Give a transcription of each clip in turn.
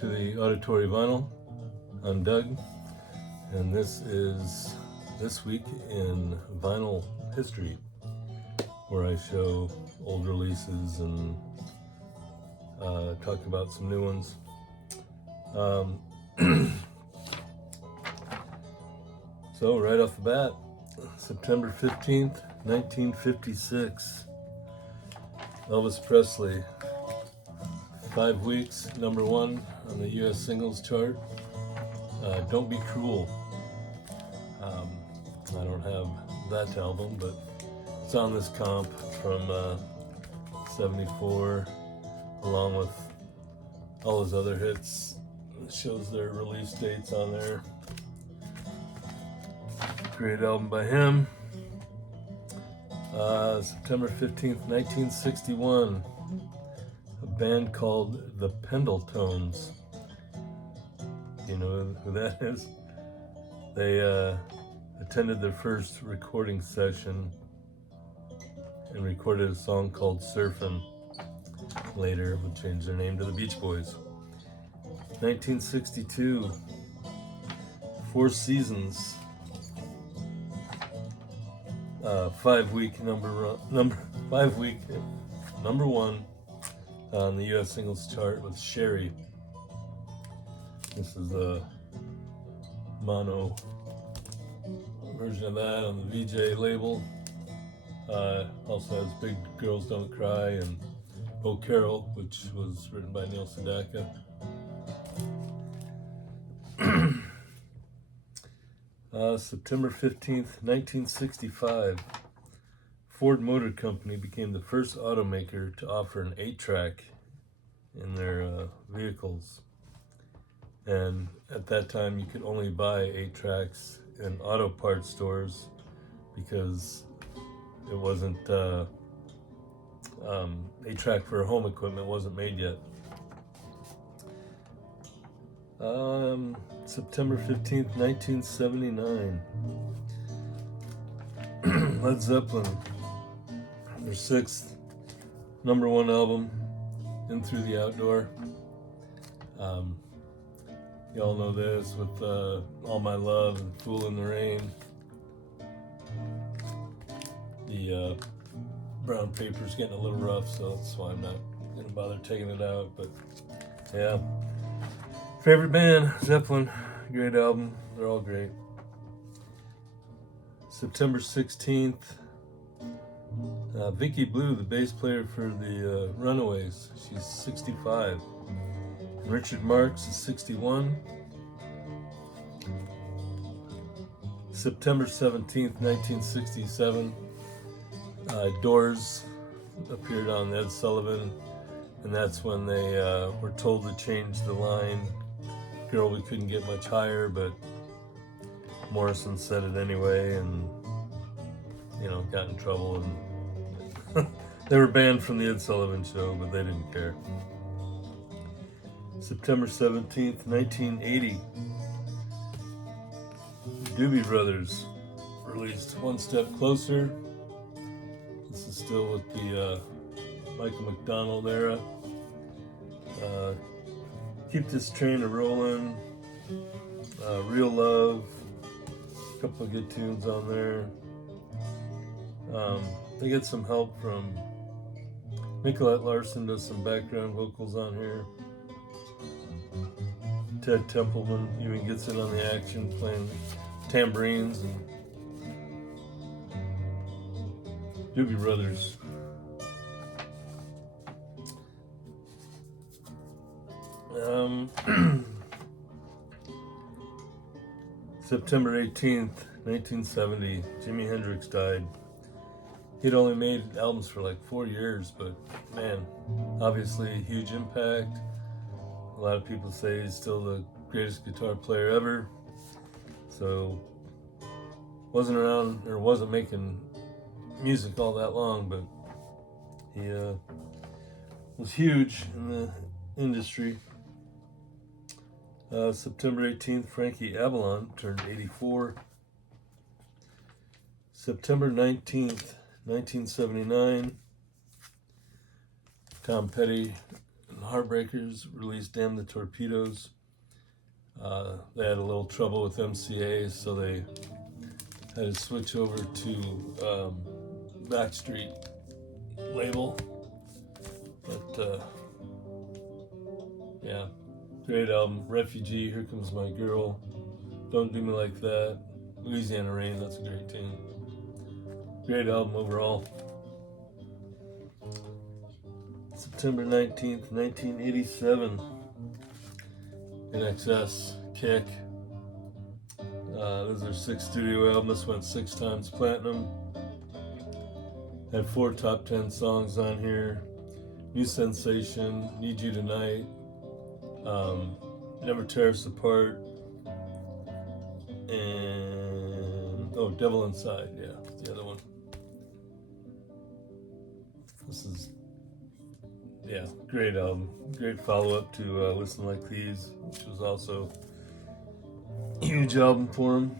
to the Auditory Vinyl. I'm Doug, and this is This Week in Vinyl History, where I show old releases and talk about some new ones. So right off the bat, September 15th, 1956, Elvis Presley, 5 weeks, number one on the US singles chart. Don't Be Cruel. I don't have that album, but it's on this comp from 74, along with all his other hits. It shows their release dates on there. Great album by him. September 15th, 1961, a band called the Pendletones. You know who that is? They attended their first recording session and recorded a song called Surfin'. Later would change their name to the Beach Boys. 1962, Four Seasons, 5 week number one on the US singles chart with Sherry. This is a mono version of that on the VJ label. Also has Big Girls Don't Cry and Oh Carol, which was written by Neil Sedaka. September 15th, 1965, Ford Motor Company became the first automaker to offer an 8-track in their vehicles. And at that time, you could only buy 8-tracks in auto parts stores because it wasn't 8-track for home equipment wasn't made yet. September 15th, 1979, Led Zeppelin, their 6th number one album, In Through the Outdoor. You all know this with All My Love and Fool in the Rain. The brown paper's getting a little rough, so that's why I'm not going to bother taking it out. But yeah, favorite band, Zeppelin. Great album. They're all great. September 16th, Vicki Blue, the bass player for the Runaways. She's 65. Richard Marx is 61. September 17th, 1967, Doors appeared on Ed Sullivan, and that's when they were told to change the line, "Girl, we couldn't get much higher," but Morrison said it anyway, and got in trouble, and they were banned from the Ed Sullivan Show, but they didn't care. September 17th, 1980, Doobie Brothers released One Step Closer. This is still with the Michael McDonald era. Keep This Train a-Rollin', Real Love, a couple of good tunes on there. They get some help from Nicolette Larson, does some background vocals on here. Ted Templeman even gets in on the action, playing tambourines. And Doobie Brothers. September 18th, 1970, Jimi Hendrix died. He'd only made albums for like 4 years, but man, obviously a huge impact. A lot of people say he's still the greatest guitar player ever. So, wasn't around or wasn't making music all that long, but he was huge in the industry. September 18th, Frankie Avalon turned 84. September 19th, 1979, Tom Petty and Heartbreakers released Damn the Torpedoes. They had a little trouble with MCA, so they had to switch over to Backstreet label. But yeah, great album. Refugee, Here Comes My Girl, Don't Do Me Like That, Louisiana Rain, that's a great tune. Great album overall. September 19th, 1987. INXS, Kick. This is their sixth studio album. This went 6 times platinum. Had 4 top 10 songs on here. New Sensation, Need You Tonight, Never Tear Us Apart, and Devil Inside, yeah, the other one. This is, yeah, great album. Great follow-up to Listen Like These, which was also a huge album for him.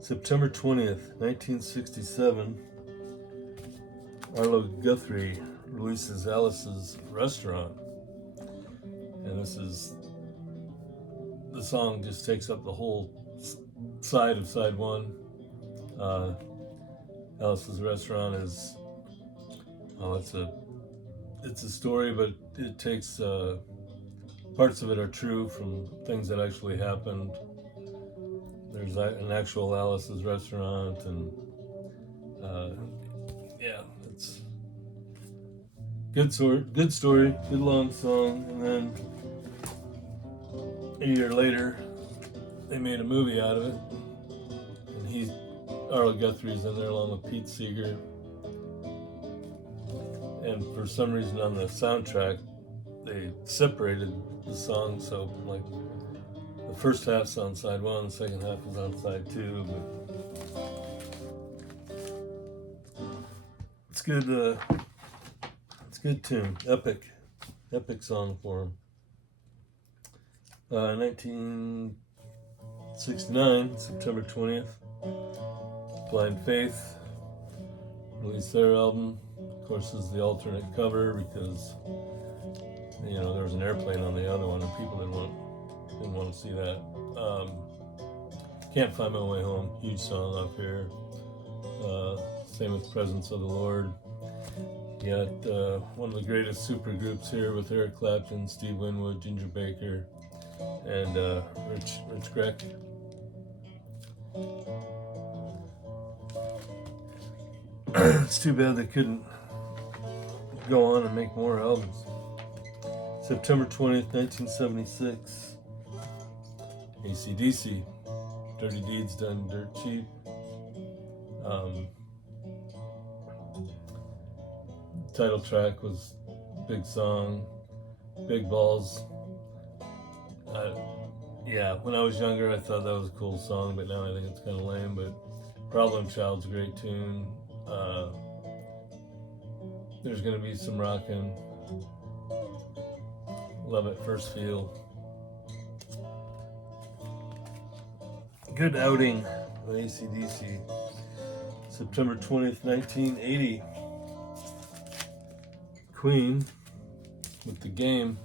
September 20th, 1967, Arlo Guthrie releases Alice's Restaurant. And the song just takes up the whole side of side one. Alice's Restaurant is, it's a story, but it takes, parts of it are true from things that actually happened. There's an actual Alice's Restaurant, and yeah, it's good story, good long song. And then a year later, they made a movie out of it, and Arlo Guthrie's in there along with Pete Seeger. And for some reason on the soundtrack, they separated the song, so like the first half's on side 1, the second half is on side 2. But it's good. It's good tune. Epic song for him. 1969, September 20th, Blind Faith released their album. Of course, this is the alternate cover because there was an airplane on the other one, and people didn't want to see that. Can't Find My Way Home, huge song up here. Same with Presence of the Lord. You got one of the greatest super groups here with Eric Clapton, Steve Winwood, Ginger Baker, and Rich Grech. It's too bad they couldn't go on and make more albums. September 20th, 1976. AC/DC, Dirty Deeds Done Dirt Cheap. Title track was big song, Big Balls. Yeah, when I was younger, I thought that was a cool song, but now I think it's kind of lame. But Problem Child's a great tune. There's gonna be some rockin'. Love at First Feel. Good outing with AC/DC. September 20th, 1980. Queen with The Game.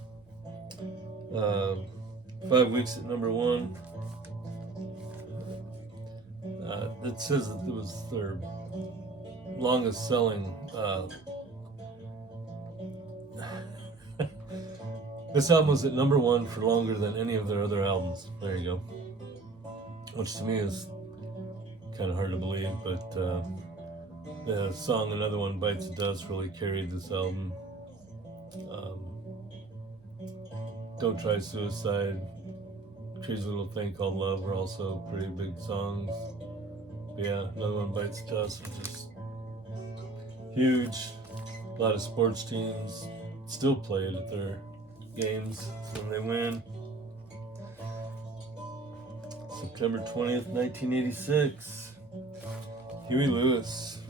5 weeks at number 1. It says that it was their longest selling. This album was at number 1 for longer than any of their other albums. There you go. Which to me is kind of hard to believe, but the song Another One Bites the Dust really carried this album. Don't Try Suicide, Crazy Little Thing Called Love were also pretty big songs. But yeah, Another One Bites the Dust was just huge. A lot of sports teams still play it at their games when they win. September 20th, 1986. Huey Lewis.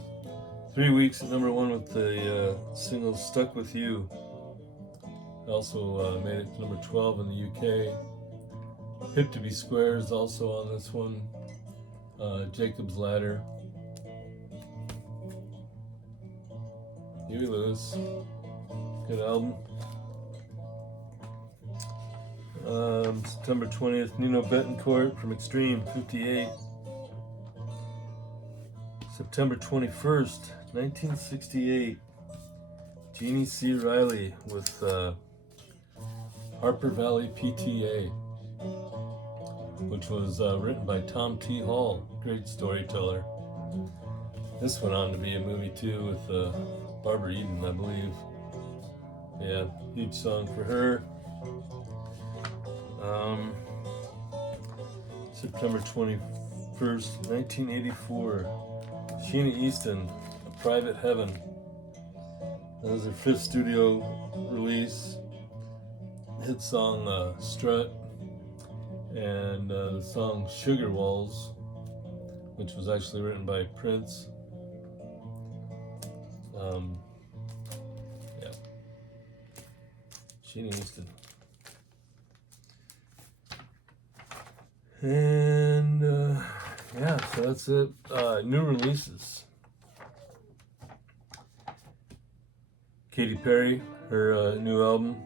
3 weeks at number 1 with the single Stuck With You. Also made it to number 12 in the UK. Hip to Be Square is also on this one. Jacob's Ladder. Huey Lewis. Good album. September 20th, Nino Bettencourt from Extreme, 58. September 21st, 1968, Jeannie C. Riley with Harper Valley PTA, which was written by Tom T. Hall, great storyteller. This went on to be a movie too with Barbara Eden, I believe. Yeah, huge song for her. September 21st, 1984, Sheena Easton, A Private Heaven. That was her 5th studio release. Hit song Strut, and the song Sugar Walls, which was actually written by Prince. Yeah. Sheena Easton. And yeah, so that's it. New releases. Katy Perry, her new album,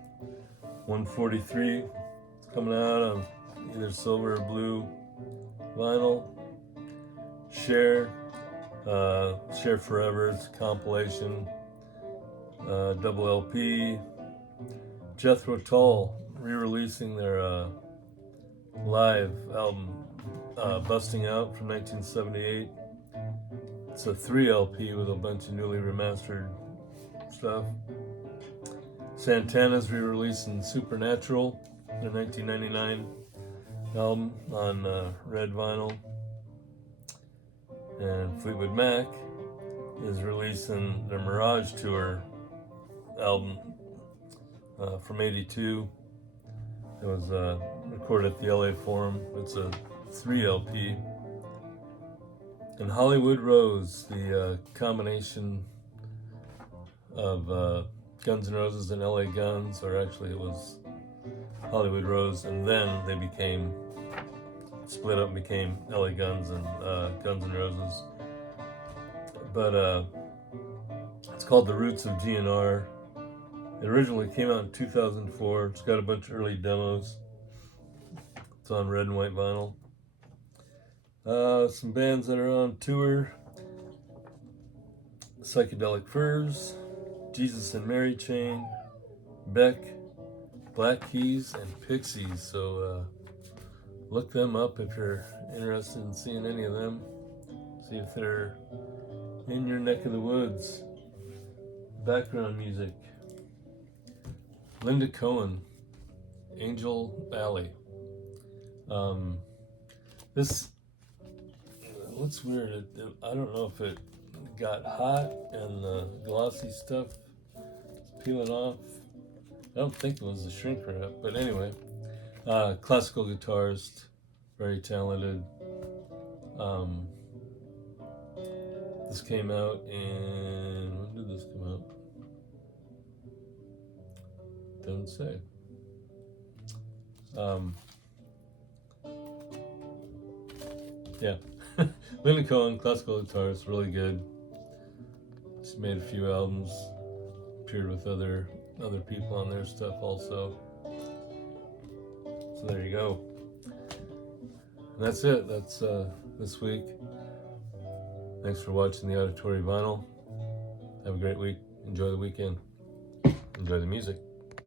143, it's coming out on either silver or blue vinyl. Cher Forever, it's a compilation, double LP. Jethro Tull re-releasing their live album, Busting Out from 1978. It's a 3 LP with a bunch of newly remastered stuff. Santana's re-releasing Supernatural, their 1999 album on red vinyl. And Fleetwood Mac is releasing their Mirage Tour album from '82. It was recorded at the LA Forum. It's a 3 LP. And Hollywood Rose, the combination of Guns N' Roses and LA Guns, or actually it was Hollywood Rose, and then they became split up and became LA Guns and Guns N' Roses. But it's called The Roots of GNR. It originally came out in 2004. It's got a bunch of early demos. It's on red and white vinyl. Some bands that are on tour: Psychedelic Furs, Jesus and Mary Chain, Beck, Black Keys, and Pixies. So look them up if you're interested in seeing any of them. See if they're in your neck of the woods. Background music: Linda Cohen, Angel Valley. This looks weird. I don't know if it got hot and the glossy stuff is peeling off. I don't think it was a shrink wrap, but anyway. Classical guitarist, very talented. This came out in, when did this come out? Doesn't say. Yeah. Linda Cohen, classical guitarist, really good. She's made a few albums, appeared with other people on their stuff also. So there you go. And that's it. That's this week. Thanks for watching the Auditory Vinyl. Have a great week. Enjoy the weekend. Enjoy the music.